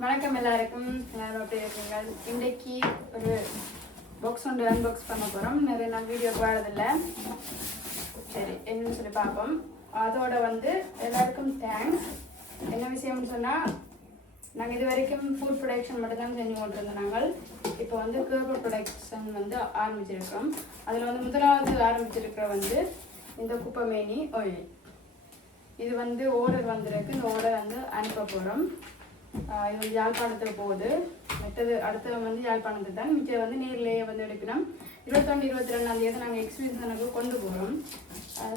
வணக்கம் எல்லாருக்கும். எல்லாரும் எப்படி இருக்கீங்க? இன்றைக்கு ஒரு பாக்ஸ் ஒன்று அன்பாக்ஸ் பண்ண போகிறோம். நிறைய நான் வீடியோ பாடுறதில்லை. சரி, என்னன்னு சொல்லி பார்ப்போம். அதோட எல்லாருக்கும் தேங்க்ஸ். என்ன விஷயம்னு சொன்னால், நாங்கள் இது வரைக்கும் ஃபுட் ப்ரொடக்ஷன் மட்டும்தான் செஞ்சு கொண்டிருந்தோம். நாங்கள் இப்போ கேர்பல் ப்ரொடக்ஷன் ஆரம்பிச்சிருக்கிறோம். அதில் முதலாவது ஆரம்பிச்சிருக்கிற இந்த குப்பைமேனி ஆயில். இது ஆர்டர் வந்திருக்கு. இந்த ஆர்டர் அனுப்ப போகிறோம். இது யாழ்ப்பாணத்துக்கு போகுது. மற்றது அடுத்த யாழ்ப்பாணத்துக்கு தான். மிச்சம் நேரிலேயே எடுக்கணும். 21, 22ஆம் தேதி நாங்கள் எக்ஸ்பிரிஷனுக்கு கொண்டு போகிறோம்.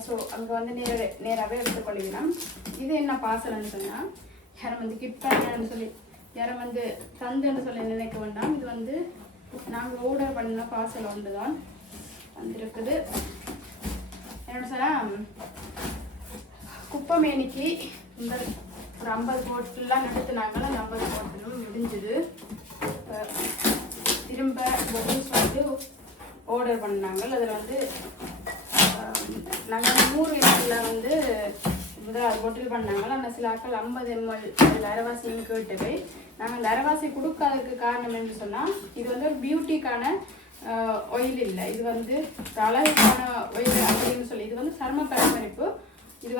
ஸோ அங்கே நேராகவே எடுத்துக்கொள்ளிக்கணும். இது என்ன பார்சல்னு சொன்னால், யாரும் கிஃப்ட் பண்ணு சொல்லி யாரும் தந்துன்னு சொல்லி நினைக்க வேண்டாம். இது நாங்கள் ஆர்டர் பண்ணின பார்சல் ஒன்று தான் வந்திருக்குது. என்னோட சொன்னால், குப்பைமேனிக்கு இந்த ஒரு 50 போட்டெல்லாம் நடத்துனாங்க. அந்த 50 போட்டலும் முடிஞ்சுது. திரும்ப பொட்டில்ஸ் ஆர்டர் பண்ணாங்க. அதில் நாங்கள் 100 ml முதலாவது பொட்டில் பண்ணாங்க. ஆனால் சில ஆட்கள் 50 ml அதில் அரைவாசின்னு கேட்டு நாங்கள் அந்த அரைவாசி கொடுக்காததுக்கு காரணம் என்று சொன்னால், இது ஒரு பியூட்டிக்கான ஆயில் இல்லை. இது அழகுக்கான ஆயில் அப்படின்னு சொல்லி, இது சர்ம பராமரிப்பு. இது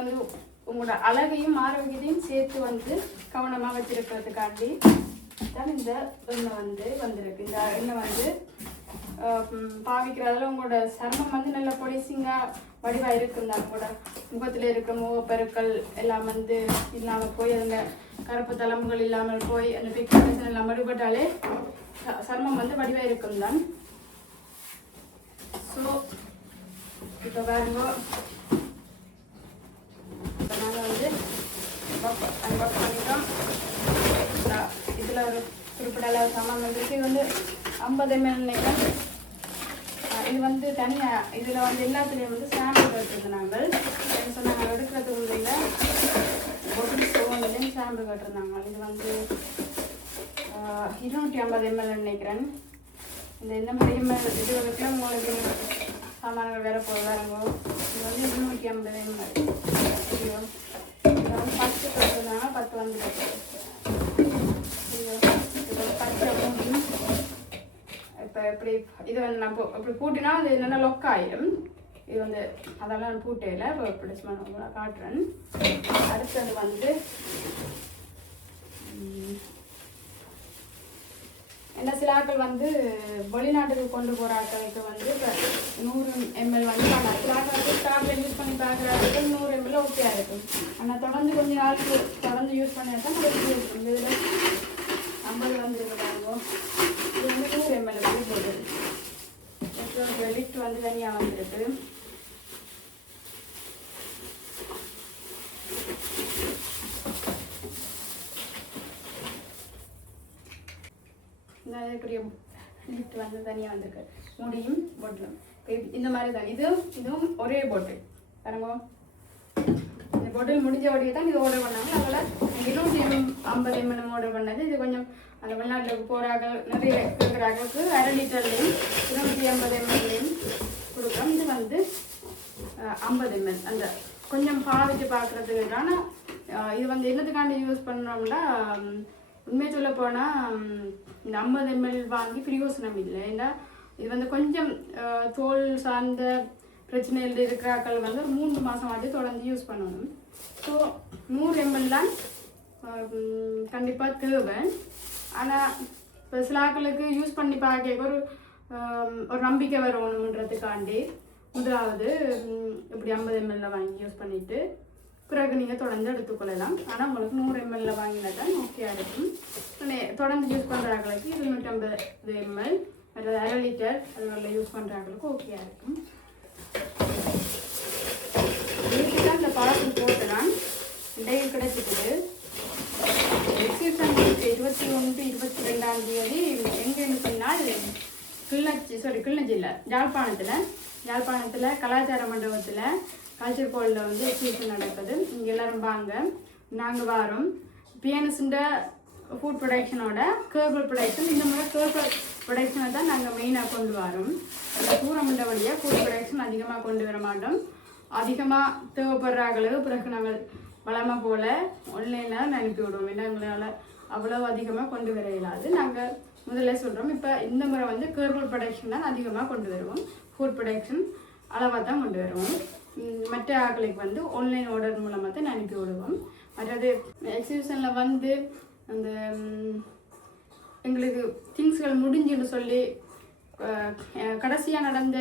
உங்களோட அழகையும் ஆரோக்கியத்தையும் சேர்த்து கவனமாக வச்சிருக்கிறதுக்காண்டி தான் இந்த எண்ணெய் வந்திருக்கு. இந்த எண்ணெய் பாவிக்கிறதால உங்களோட சர்மம் நல்ல பொலிசிங்காக வடிவாக இருக்குங்க. உங்களோட முகத்தில் இருக்கிற முகப்பெருக்கள் எல்லாம் இல்லாமல் போய் அதில் கருப்பு தளம்புகள் இல்லாமல் போய் அந்த பிக்மெண்டேஷன் எல்லாம் வடிபட்டாலே சர்மம் வடிவாக இருக்கும் தான். ஸோ இப்போ பாருங்க, நாங்கள் அன்பாக்ஸ் பண்ணிட்டோம். இதில் ஒரு குறிப்பிட்ட அளவு சாமான் இருக்குது. இது 50 ml நினைக்கிறேன். இது தனியாக இதில் எல்லாத்துலேயும் சாம்பிள் கட்டுறது. நாங்கள் என்ன சொன்னாங்க, எடுக்கிறதுக்கு முறையில் பொட்டில் ஸ்டோன்லேயும் சாம்பிள் கட்டுருந்தாங்க. இது 250 ml நினைக்கிறேன். இந்த மாதிரி ml இது வரைக்கும் உங்களுக்கு சாமான்கள் வேறு போடுறாங்க. இது 250 ml. ஐயோ, இது 10 கட்டுறாங்க. 10 பச்சை மூடி. இப்போ எப்படி இது நம்ம இப்படி பூட்டினா அது என்னென்ன லொக் ஆயிடும். இது அதெல்லாம் நான் பூட்டையில் இப்போ இப்படி சும்மா காட்டுறேன். அடுத்தது என்ன சில ஆட்கள் வெளிநாட்டுக்கு கொண்டு போகிற ஆட்களுக்கு இப்போ 100 ml பண்ணலாம். சில ஆட்கள் ஸ்டார்டில் யூஸ் பண்ணி பார்க்குறாங்க 100 ml ஓகே இருக்கும். ஆனால் தொடர்ந்து கொஞ்ச நாளுக்கு தொடர்ந்து யூஸ் பண்ணி தான் இருக்கும். இதில் 50 வந்துருக்காங்க. இது 100 ml போடுது. லிட் தனியாக வந்துருக்கு. பெரிய லிஃப்ட் தனியாக வந்திருக்கு. முடியும் பொட்டிலும் இந்த மாதிரி தான். இதுவும் ஒரே பாட்டில் பாருங்க. இந்த பாட்டில் முடிஞ்ச வழியை தான் இது ஆர்டர் பண்ணாங்க. அதில் 250 ml ஆர்டர் பண்ணது. இது கொஞ்சம் அந்த வெளிநாட்டுக்கு போகிறாங்க நிறைய இருக்கிறாங்களுக்கு 1/2 லிட்டர்லையும் 250 ml கொடுக்குறோம். இது 50 ml அந்த கொஞ்சம் பாதிச்சு பார்க்குறதுக்கு. ஆனால் இது என்னத்துக்காண்டி யூஸ் பண்ணுறோம்னா, உண்மையை சொல்ல போனால் இந்த 50 ml வாங்கி பிரயோசனம் இல்லை. ஏன்னா இது கொஞ்சம் தோல் சார்ந்த பிரச்சனைகள் இருக்கிறாக்கள் ஒரு 3 மாதம் ஆட்டி தொடர்ந்து யூஸ் பண்ணணும். ஸோ 100 ml தான் கண்டிப்பாக தேவை. ஆனால் இப்போ சில ஆக்களுக்கு யூஸ் பண்ணி பார்க்க ஒரு நம்பிக்கை வரணுன்றதுக்காண்டி முதலாவது இப்படி 50 ml வாங்கி யூஸ் பண்ணிவிட்டு பிறகு நீங்கள் தொடர்ந்து எடுத்துக்கொள்ளலாம். ஆனால் உங்களுக்கு 100 ml வாங்கினா தான் ஓகேயாக இருக்கும். தொடர்ந்து யூஸ் பண்ணுறாங்களுக்கு 250 ml அல்லது 1/2 லிட்டர் அதுகளில் யூஸ் பண்ணுறாங்களுக்கு ஓகேயாக இருக்கும். இதுக்கு தான் இந்த பார்சல் போட்டுதான் இடையே கிடைச்சிக்குது. எக்ஸிபிஷன் 21, 22ஆம் தேதி எங்கேன்னு சொன்னால் கிளிநொச்சியில் யாழ்ப்பாணத்தில் கலாச்சார மண்டபத்தில் கல்ச்சர் கோல்டில் எக்ஸிபிஷன் நடக்குது. இங்கே எல்லோரும் வாங்க. நாங்கள் வாரோம். பிஎன்எஸ்ன்ற ஃபுட் ப்ரொடக்ஷனோட கேர்பல் ப்ரொடக்ஷன். இந்த மாதிரி கேர்பல் ப்ரொடக்ஷனை தான் நாங்கள் மெயினாக கொண்டு வரோம். அந்த தூரமண்ட வழியாக ஃபுட் ப்ரொடக்ஷன் அதிகமாக கொண்டு வர மாட்டோம். அதிகமாக தேவைப்படுற அளவு பிறகு நாங்கள் வளமை போல் ஆன்லைனில் அனுப்பி விடுவோம். ஏன்னா எங்களால் அவ்வளோ அதிகமாக கொண்டு வர இயலாது. நாங்கள் முதல்ல சொல்கிறோம், இப்போ இந்த முறை வந்து கேர்ஃபுல் ப்ரொடக்ஷன் தான் அதிகமாக கொண்டு வருவோம். ஃபுட் ப்ரொடக்ஷன் அளவாக தான் கொண்டு வருவோம். மற்ற ஆட்களுக்கு வந்து ஆன்லைன் ஆர்டர் மூலமாக தான் அனுப்பி விடுவோம். மற்றது எக்ஸிபிஷனில் வந்து அந்த எங்களுக்கு திங்ஸ்கள் முடிஞ்சுன்னு சொல்லி கடைசியாக நடந்த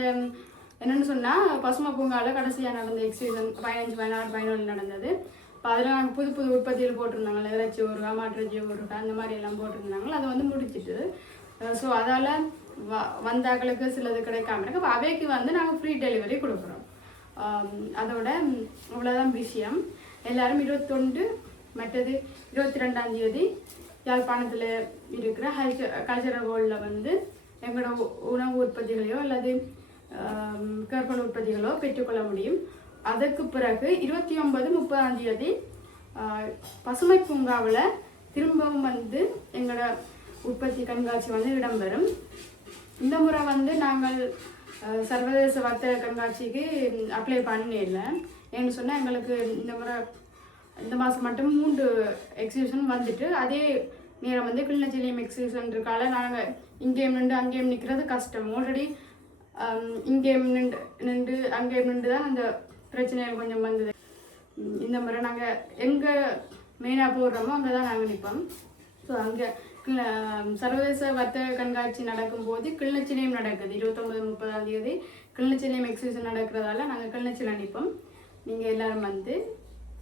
என்னென்னு சொன்னால் பசுமை பூங்காவில் கடைசியாக நடந்த எக்ஸிபிஷன் 15, 16, 17 நடந்தது. இப்போ அதில் நாங்கள் புது புது உற்பத்திகள் போட்டிருந்தாங்களே, இறைச்சி ஊறுகாய், மாட்டிறைச்சி ஊறுகாய் அந்த மாதிரி எல்லாம் போட்டிருந்தாங்களோ அதை வந்து முடிச்சிட்டு. ஸோ அதால் வந்தாக்களுக்கு சிலது கிடைக்காம இருக்கு. அப்போ அவைக்கு வந்து நாங்கள் ஃப்ரீ டெலிவரி கொடுக்குறோம். அதோட இவ்வளோதான் விஷயம். எல்லோரும் 21 மற்றது 22ஆம் தேதி யாழ்ப்பாணத்தில் இருக்கிற கல்ச்சரல் ஹாலில் வந்து எங்களோட உணவு உற்பத்திகளையோ அல்லது கற்பனை உற்பத்திகளோ பெற்றுக்கொள்ள முடியும். அதற்கு பிறகு 29, 30ஆம் தேதி பசுமை பூங்காவில் திரும்பவும் வந்து எங்களோட உற்பத்தி கண்காட்சி வந்து இடம்பெறும். இந்த முறை வந்து நாங்கள் சர்வதேச வர்த்தக கண்காட்சிக்கு அப்ளை பண்ணல. ஏன்னு சொன்னால் எங்களுக்கு இந்த மாதம் மட்டும் 3 எக்ஸிபிஷன் வந்துட்டு அதே நேரம் வந்து கிளிநொச்சியிலையும் எக்ஸிபிஷன் இருக்கால நாங்கள் இங்கேயும் நின்று அங்கேயும் நிற்கிறது கஷ்டம். ஆல்ரெடி இங்கேயும் நின்று அங்கேயும் நின்று தான் அந்த பிரச்சனைகள் கொஞ்சம் வந்தது. இந்த முறை நாங்கள் எங்கே மெயினாக போடுறோமோ அங்கே தான் நாங்கள் நிற்போம். ஸோ அங்கே சர்வதேச வர்த்தக கண்காட்சி நடக்கும்போது கிளிநொச்சிலையும் நடக்குது. 29, 30ஆம் தேதி கிளிநொச்சிலையும் எக்ஸிபிஷன் நடக்கிறதால நாங்கள் கிளிநொச்சியில் நிற்போம். நீங்கள் எல்லோரும் வந்து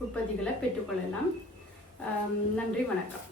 உற்பத்திகளை பெற்றுக்கொள்ளலாம். நன்றி, வணக்கம்.